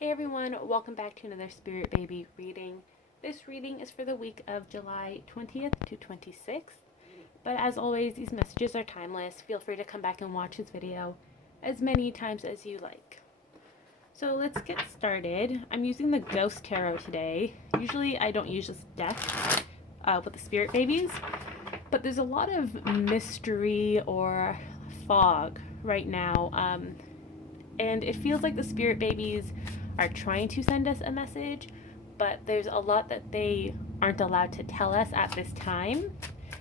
Hey everyone, welcome back to another Spirit Baby reading. This reading is for the week of July 20th to 26th. But as always, these messages are timeless. Feel free to come back and watch this video as many times as you like. So let's get started. I'm using the Ghost Tarot today. Usually I don't use this deck with the Spirit Babies, but there's a lot of mystery or fog right now. And it feels like the Spirit Babies are trying to send us a message, but there's a lot that they aren't allowed to tell us at this time.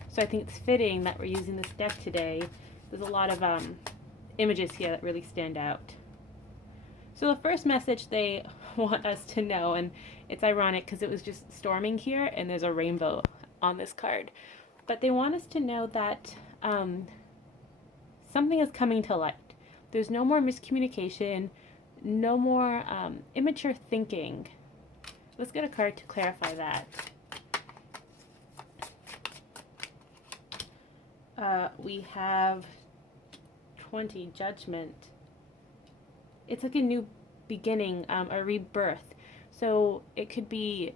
So I think it's fitting that we're using this deck today. There's a lot of images here that really stand out. So the first message they want us to know, and it's ironic because it was just storming here and there's a rainbow on this card, but they want us to know that something is coming to light. There's no more miscommunication, no more immature thinking. Let's get a card to clarify that. We have 20, Judgment. It's like a new beginning, a rebirth. So it could be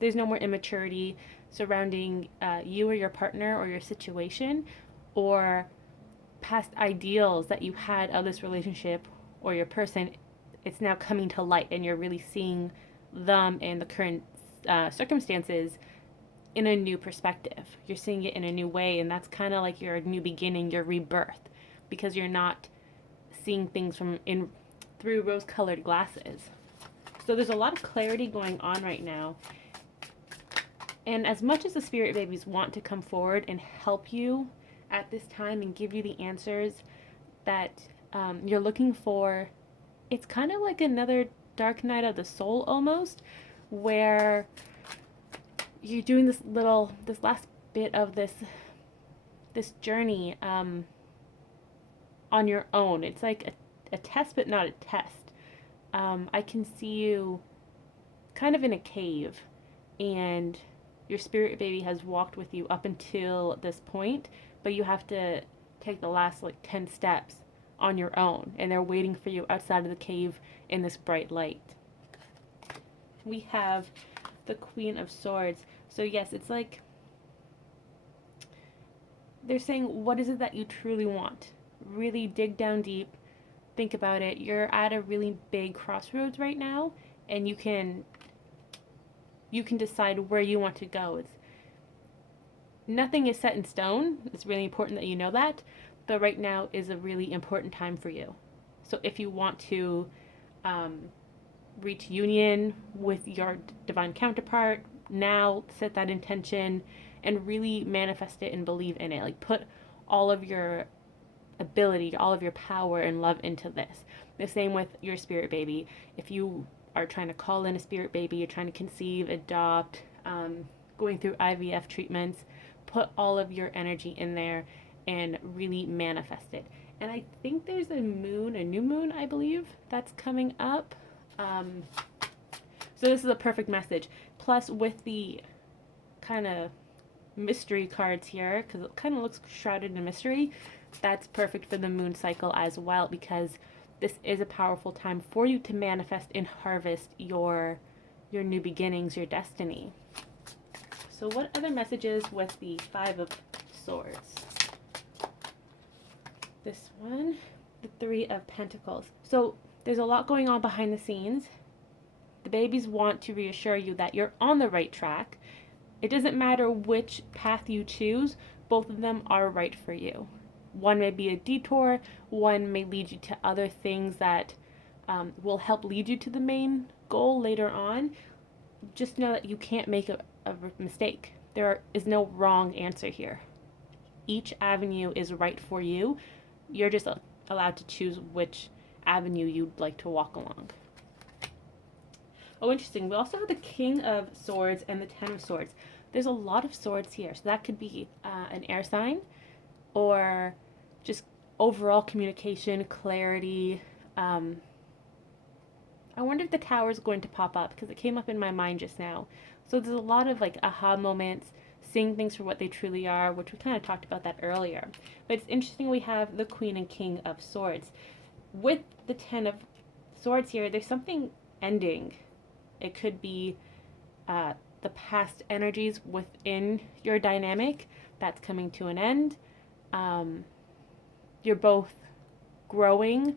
there's no more immaturity surrounding you or your partner or your situation, or past ideals that you had of this relationship or your person. It's now coming to light and you're really seeing them and the current circumstances in a new perspective. You're seeing it in a new way, and that's kind of like your new beginning, your rebirth, because you're not seeing things through rose-colored glasses. So there's a lot of clarity going on right now. And as much as the Spirit Babies want to come forward and help you at this time and give you the answers that you're looking for, it's kind of like another dark night of the soul almost, where you're doing this last bit of this journey on your own. It's like a test, but not a test. I can see you kind of in a cave, and your Spirit Baby has walked with you up until this point, but you have to take the last 10 steps on your own, and they're waiting for you outside of the cave in this bright light. We have the Queen of Swords. So yes, it's like they're saying, what is it that you truly want? Really dig down deep, think about it. You're at a really big crossroads right now, and you can decide where you want to go. Nothing is set in stone. It's really important that you know that. But right now is a really important time for you. So if you want to reach union with your divine counterpart, now set that intention and really manifest it and believe in it. Like, put all of your ability, all of your power and love into this. The same with your Spirit Baby. If you are trying to call in a Spirit Baby, you're trying to conceive, adopt, going through IVF treatments, put all of your energy in there and really manifest it. And I think there's a new moon, I believe, that's coming up. So this is a perfect message. Plus, with the kind of mystery cards here, because it kind of looks shrouded in mystery, that's perfect for the moon cycle as well, because this is a powerful time for you to manifest and harvest your new beginnings, your destiny. So what other messages with the Five of Swords? This one, the Three of Pentacles. So there's a lot going on behind the scenes. The babies want to reassure you that you're on the right track. It doesn't matter which path you choose, both of them are right for you. One may be a detour, one may lead you to other things that will help lead you to the main goal later on. Just know that you can't make a mistake. There is no wrong answer here. Each avenue is right for you. You're just allowed to choose which avenue you'd like to walk along. Oh, interesting. We also have the King of Swords and the Ten of Swords. There's a lot of swords here. So that could be an air sign, or just overall communication, clarity. I wonder if the Tower is going to pop up, because it came up in my mind just now. So there's a lot of aha moments, seeing things for what they truly are, which we kind of talked about that earlier. But it's interesting we have the Queen and King of Swords. With the Ten of Swords here, there's something ending. It could be uh, the past energies within your dynamic that's coming to an end. Um, you're both growing.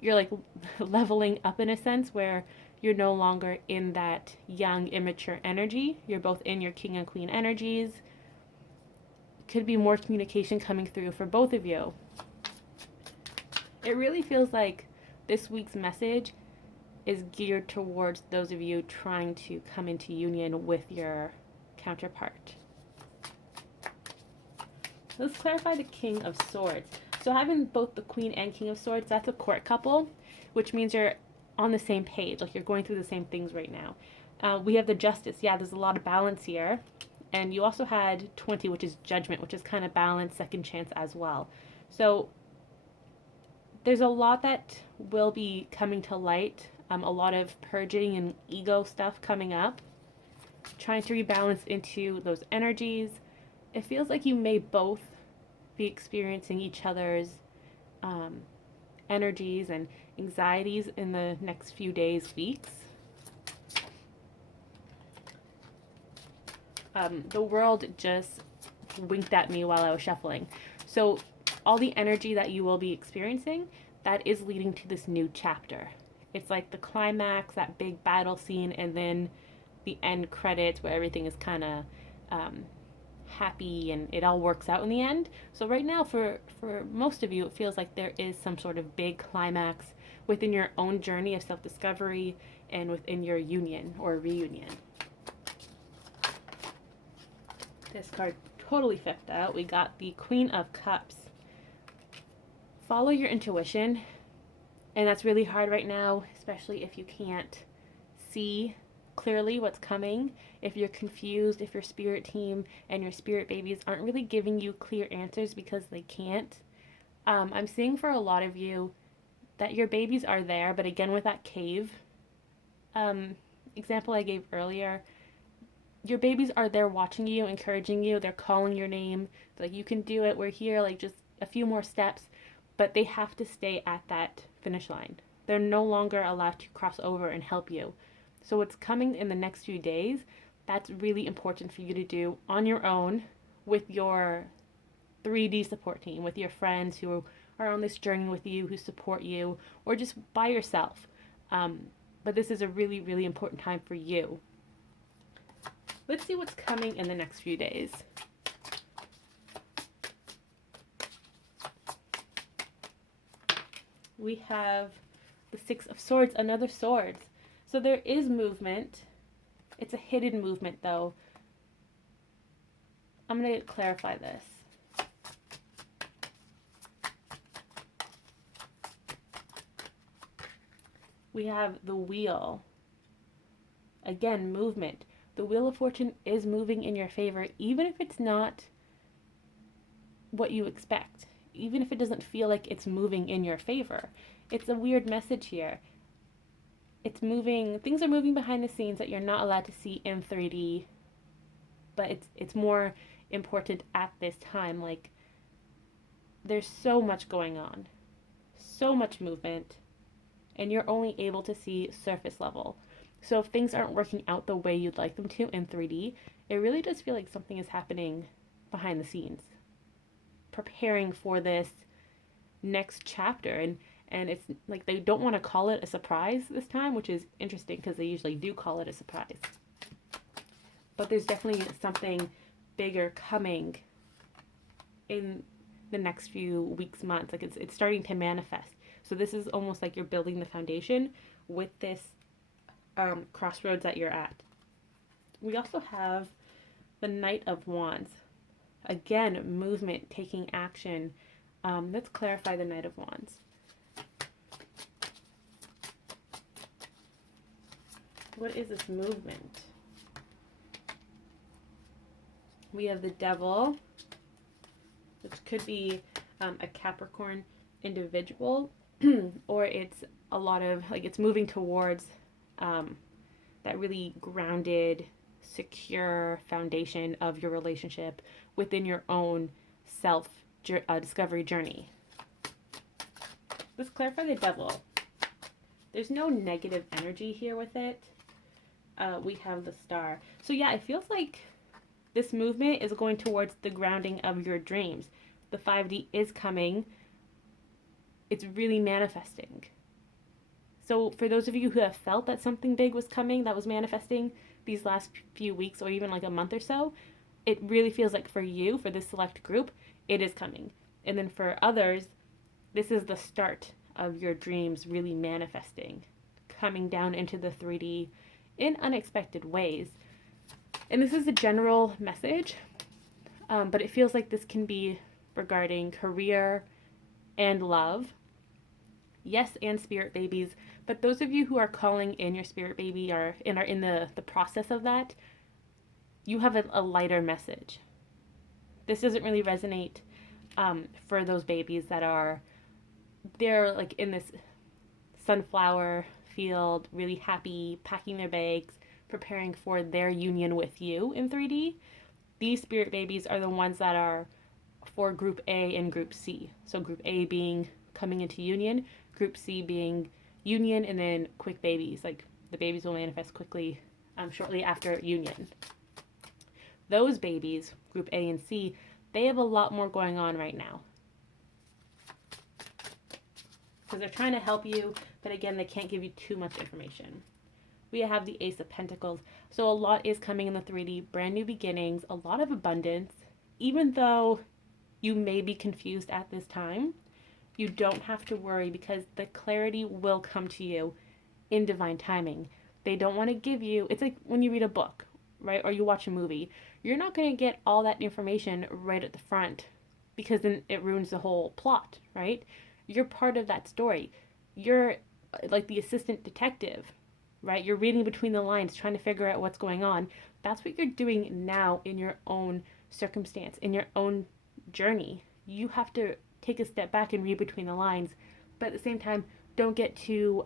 You're like leveling up in a sense where you're no longer in that young, immature energy. You're both in your king and queen energies. Could be more communication coming through for both of you. It really feels like this week's message is geared towards those of you trying to come into union with your counterpart. Let's clarify the King of Swords. So having both the Queen and King of Swords, that's a court couple, which means you're on the same page, like you're going through the same things right now. We have the Justice. Yeah, there's a lot of balance here. And you also had 20, which is Judgment, which is kind of balance, second chance as well. So there's a lot that will be coming to light. A lot of purging and ego stuff coming up. Trying to rebalance into those energies. It feels like you may both be experiencing each other's energies and anxieties in the next few days, weeks. The world just winked at me while I was shuffling. So all the energy that you will be experiencing, that is leading to this new chapter. It's like the climax, that big battle scene, and then the end credits where everything is kind of happy and it all works out in the end. So right now, for most of you, it feels like there is some sort of big climax within your own journey of self-discovery and within your union or reunion. This card totally flipped out. We got the Queen of Cups. Follow your intuition, and that's really hard right now, especially if you can't see clearly what's coming. If you're confused, if your spirit team and your spirit babies aren't really giving you clear answers because they can't. I'm seeing for a lot of you that your babies are there, but again with that cave example I gave earlier, your babies are there watching you, encouraging you, they're calling your name, like you can do it, we're here, like just a few more steps, but they have to stay at that finish line. They're no longer allowed to cross over and help you. So what's coming in the next few days, that's really important for you to do on your own with your 3D support team, with your friends who are on this journey with you, who support you, or just by yourself. But this is a really, really important time for you. Let's see what's coming in the next few days. We have the Six of Swords, another sword. So there is movement. It's a hidden movement though. I'm going to clarify this. We have the Wheel. Again, movement. The Wheel of Fortune is moving in your favor, even if it's not what you expect. Even if it doesn't feel like it's moving in your favor. It's a weird message here. It's moving, things are moving behind the scenes that you're not allowed to see in 3D, but it's more important at this time. Like, there's so much going on, so much movement, and you're only able to see surface level. So if things aren't working out the way you'd like them to in 3D, it really does feel like something is happening behind the scenes, preparing for this next chapter. And it's like they don't want to call it a surprise this time, which is interesting because they usually do call it a surprise. But there's definitely something bigger coming in the next few weeks, months. Like it's starting to manifest. So this is almost like you're building the foundation with this crossroads that you're at. We also have the Knight of Wands. Again, movement, taking action. Let's clarify the Knight of Wands. What is this movement? We have the Devil, which could be a Capricorn individual, or it's a lot of, like, it's moving towards that really grounded, secure foundation of your relationship within your own self-discovery journey. Let's clarify the Devil. There's no negative energy here with it. We have the star. So yeah, it feels like this movement is going towards the grounding of your dreams. The 5D is coming. It's really manifesting. So for those of you who have felt that something big was coming, that was manifesting these last few weeks or even like a month or so, it really feels like for you, for this select group, it is coming. And then for others, this is the start of your dreams really manifesting, coming down into the 3D in unexpected ways. And this is a general message, but it feels like this can be regarding career and love. Yes, and spirit babies. But those of you who are calling in your spirit baby are in the process of that, you have a lighter message. This doesn't really resonate for those babies that they're like in this sunflower field, really happy, packing their bags, preparing for their union with you in 3D. These spirit babies are the ones that are for Group A and Group C. So Group A being coming into union, Group C being union, and then quick babies. Like the babies will manifest quickly shortly after union. Those babies, Group A and C, they have a lot more going on right now. Because they're trying to help you, but again, they can't give you too much information. We have the Ace of Pentacles. So a lot is coming in the 3D, brand new beginnings, a lot of abundance. Even though you may be confused at this time, you don't have to worry because the clarity will come to you in divine timing. They don't want to give you, it's like when you read a book, right? Or you watch a movie. You're not going to get all that information right at the front because then it ruins the whole plot, right? You're part of that story. You're like the assistant detective, right? You're reading between the lines, trying to figure out what's going on. That's what you're doing now in your own circumstance, in your own journey. You have to take a step back and read between the lines, but at the same time, don't get too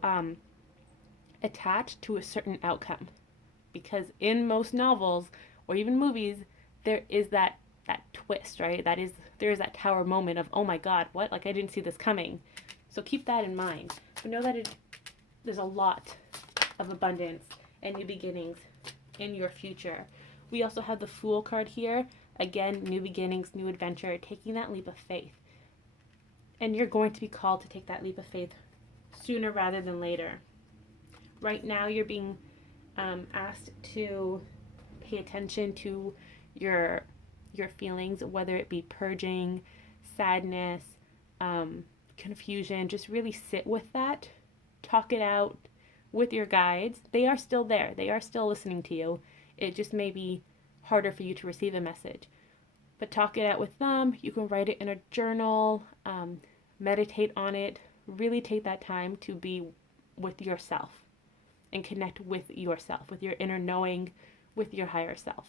attached to a certain outcome. Because in most novels or even movies, there is that twist, right? There is that tower moment of, oh my God, what? Like I didn't see this coming. So keep that in mind. But know that there's a lot of abundance and new beginnings in your future. We also have the Fool card here. Again, new beginnings, new adventure, taking that leap of faith. And you're going to be called to take that leap of faith sooner rather than later. Right now, you're being asked to pay attention to your feelings, whether it be purging, sadness, confusion. Just really sit with that. Talk it out with your guides. They are still there. They are still listening to you. It just may be harder for you to receive a message. But talk it out with them. You can write it in a journal, meditate on it. Really take that time to be with yourself and connect with yourself, with your inner knowing, with your higher self.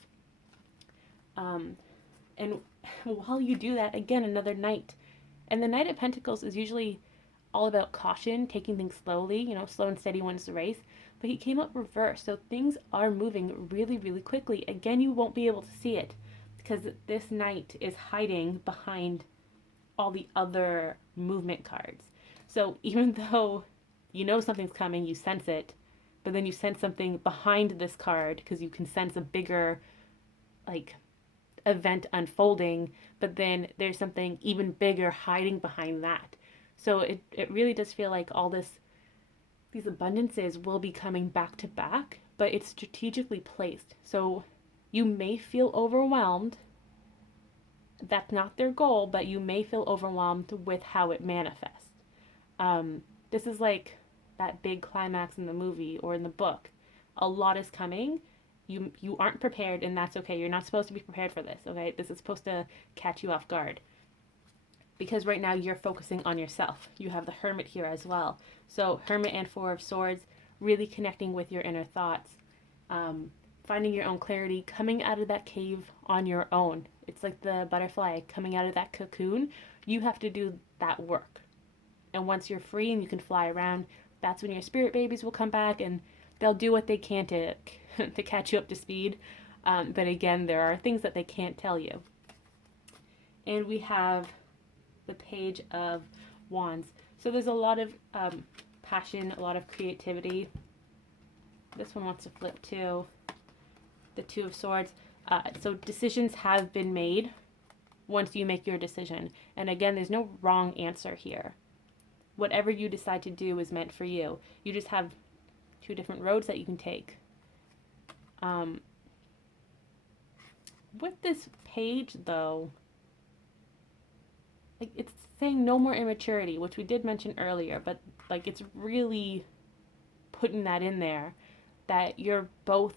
And while you do that, again, another Knight. And the Knight of Pentacles is usually all about caution, taking things slowly, slow and steady wins the race. But he came up reverse, so things are moving really, really quickly. Again, you won't be able to see it because this Knight is hiding behind all the other movement cards. So even though you know something's coming, you sense it, but then you sense something behind this card because you can sense a bigger, event unfolding, but then there's something even bigger hiding behind that. So it really does feel like these abundances will be coming back to back, but it's strategically placed. So you may feel overwhelmed. That's not their goal, but you may feel overwhelmed with how it manifests. This is like that big climax in the movie or in the book. A lot is coming. You aren't prepared, and that's okay. You're not supposed to be prepared for this, okay? This is supposed to catch you off guard. Because right now you're focusing on yourself. You have the Hermit here as well. So Hermit and Four of Swords, really connecting with your inner thoughts, finding your own clarity, coming out of that cave on your own. It's like the butterfly coming out of that cocoon. You have to do that work. And once you're free and you can fly around, that's when your spirit babies will come back and they'll do what they can to catch you up to speed. But again, there are things that they can't tell you. And we have the Page of Wands. So there's a lot of passion, a lot of creativity. This one wants to flip too. The Two of Swords. So decisions have been made once you make your decision. And again, there's no wrong answer here. Whatever you decide to do is meant for you. You just have two different roads that you can take. With this page, though, like, it's saying no more immaturity, which we did mention earlier, but like, it's really putting that in there, that you're both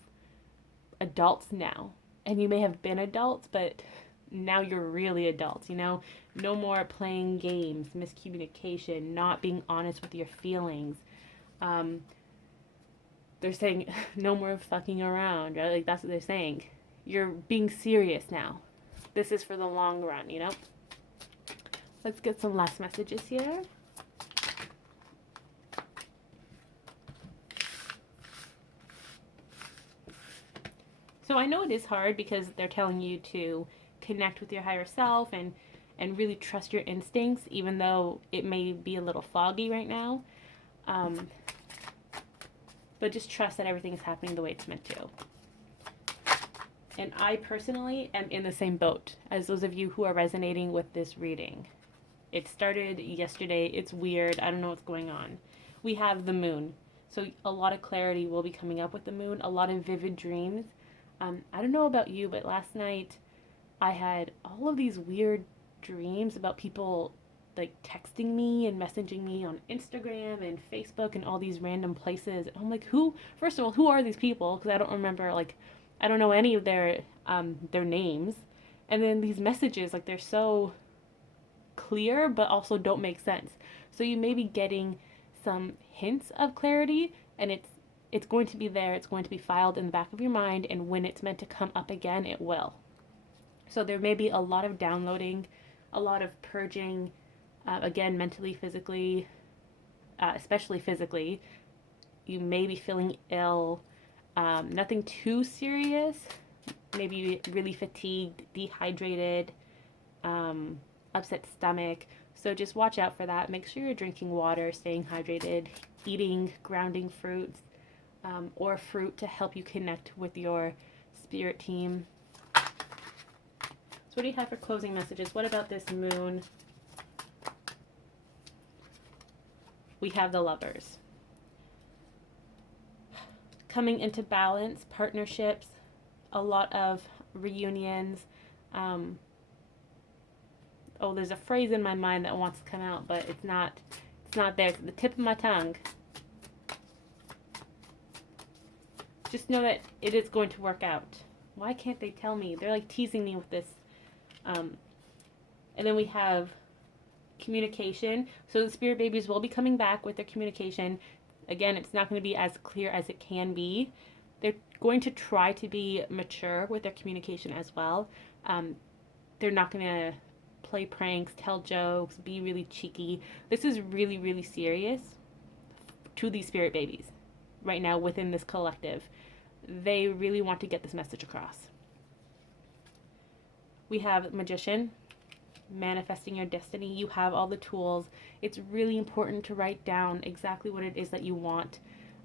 adults now, and you may have been adults, but now you're really adults, you know? No more playing games, miscommunication, not being honest with your feelings. They're saying no more fucking around, right? Like, that's what they're saying. You're being serious now. This is for the long run, you know? Let's get some last messages here. So I know it is hard because they're telling you to connect with your higher self and really trust your instincts, even though it may be a little foggy right now. But just trust that everything is happening the way it's meant to. And I personally am in the same boat as those of you who are resonating with this reading. It started yesterday. It's weird. I don't know what's going on. We have the moon. So a lot of clarity will be coming up with the moon, a lot of vivid dreams. I don't know about you, but last night I had all of these weird dreams about people like texting me and messaging me on Instagram and Facebook and all these random places. And I'm like, first of all, who are these people? Because I don't remember, like, I don't know any of their names. And then these messages, like, they're so clear, but also don't make sense. So you may be getting some hints of clarity, and it's going to be there. It's going to be filed in the back of your mind, and when it's meant to come up again, it will. So there may be a lot of downloading, a lot of purging, again, mentally, physically, especially physically. You may be feeling ill, nothing too serious, maybe really fatigued, dehydrated, upset stomach. So just watch out for that. Make sure you're drinking water, staying hydrated, eating grounding fruits, or fruit to help you connect with your spirit team. So what do you have for closing messages? What about this moon? We have the Lovers. Coming into balance, partnerships, a lot of reunions. There's a phrase in my mind that wants to come out, but it's not there. It's at the tip of my tongue. Just know that it is going to work out. Why can't they tell me? They're like teasing me with this. And then we have communication. So the spirit babies will be coming back with their communication. Again, it's not going to be as clear as it can be. They're going to try to be mature with their communication as well. They're not going to play pranks, tell jokes, be really cheeky. This is really, really serious to these spirit babies right now within this collective. They really want to get this message across. We have Magician, manifesting your destiny. You have all the tools. It's really important to write down exactly what it is that you want,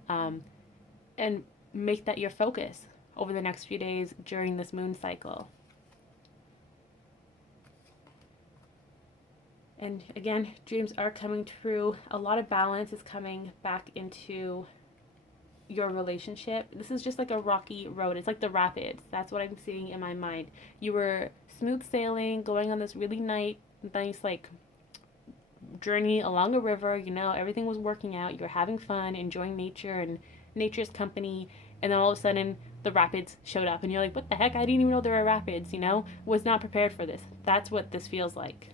and make that your focus over the next few days during this moon cycle. And again, dreams are coming true. A lot of balance is coming back into your relationship. This is just like a rocky road. It's like the rapids. That's what I'm seeing in my mind. You were smooth sailing, going on this really nice like journey along a river, you know, everything was working out. You were having fun, enjoying nature and nature's company, and then all of a sudden the rapids showed up and you're like, what the heck? I didn't even know there were rapids, you know? Was not prepared for this. That's what this feels like.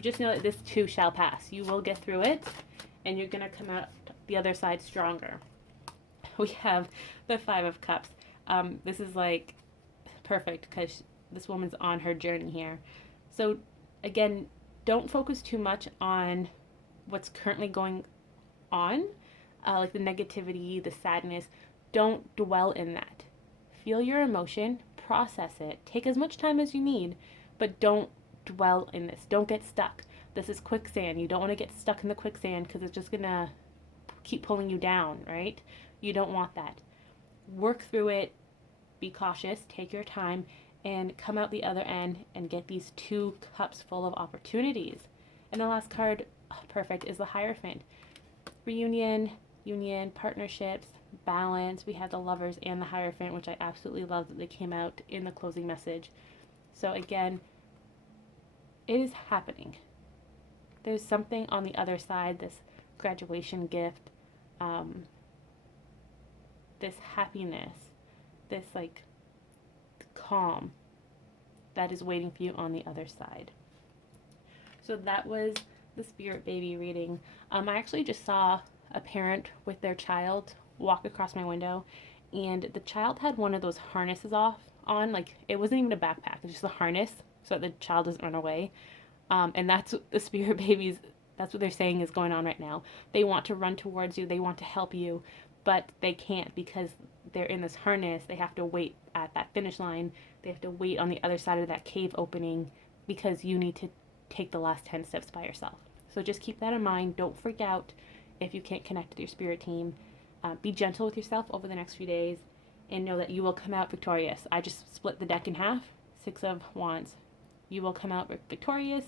Just know that this too shall pass. You will get through it, and you're going to come out the other side stronger. We have the Five of Cups. This is like perfect because this woman's on her journey here. So again, don't focus too much on what's currently going on, like the negativity, the sadness. Don't dwell in that. Feel your emotion, process it, take as much time as you need, but don't dwell in this. Don't get stuck. This is quicksand. You don't want to get stuck in the quicksand because it's just gonna keep pulling you down, right? You don't want that. Work through it, be cautious, take your time, and come out the other end and get these 2 cups full of opportunities. And the last card, oh, perfect, is the Hierophant. Reunion, union, partnerships, balance. We had the Lovers and the Hierophant, which I absolutely love that they came out in the closing message. So again, it is happening. There's something on the other side, this graduation gift, this happiness, this like calm that is waiting for you on the other side. So that was the Spirit Baby reading. I actually just saw a parent with their child walk across my window, and the child had one of those harnesses on. Like, it wasn't even a backpack, it was just a harness so that the child doesn't run away. And that's what the Spirit Babies, that's what they're saying is going on right now. They want to run towards you, they want to help you, but they can't because they're in this harness. They have to wait at that finish line. They have to wait on the other side of that cave opening because you need to take the last 10 steps by yourself. So just keep that in mind. Don't freak out if you can't connect with your spirit team. Be gentle with yourself over the next few days and know that you will come out victorious. I just split the deck in half, 6 of Wands. You will come out victorious,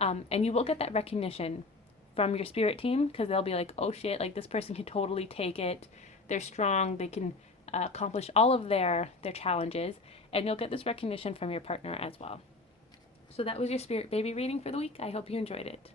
and you will get that recognition from your spirit team because they'll be like, oh shit, like this person can totally take it. They're strong. They can accomplish all of their challenges, and you'll get this recognition from your partner as well. So that was your Spirit Baby reading for the week. I hope you enjoyed it.